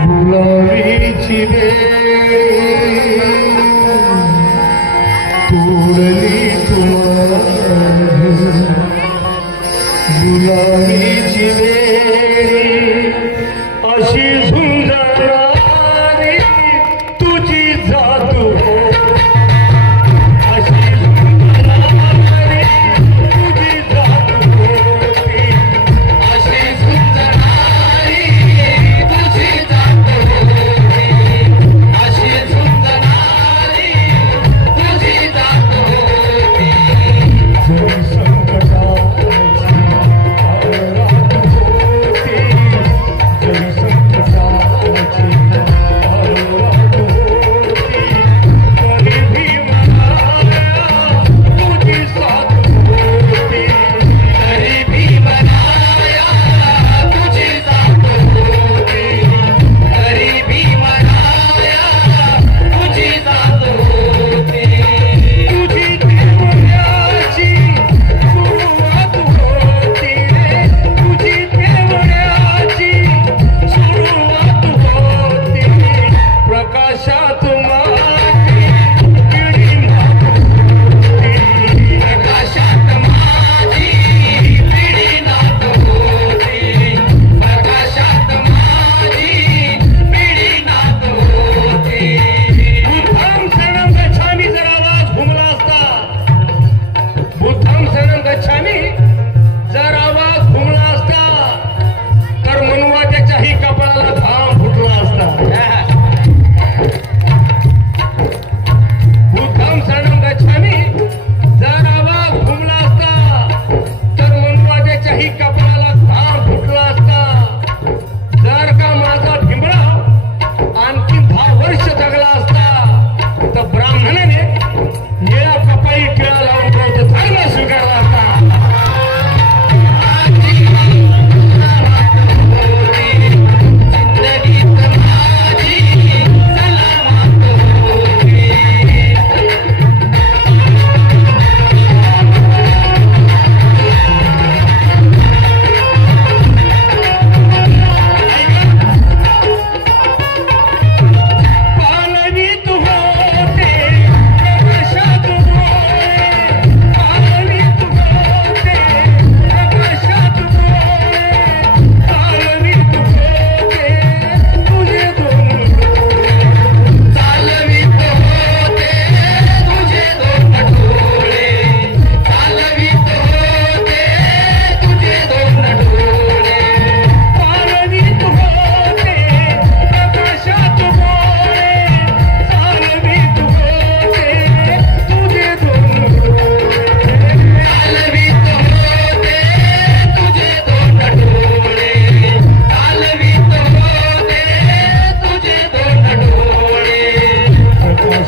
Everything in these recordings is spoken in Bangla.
বুলাবিছিলে তোরলি তোমার বুলাবিছিলে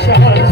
সাহায্য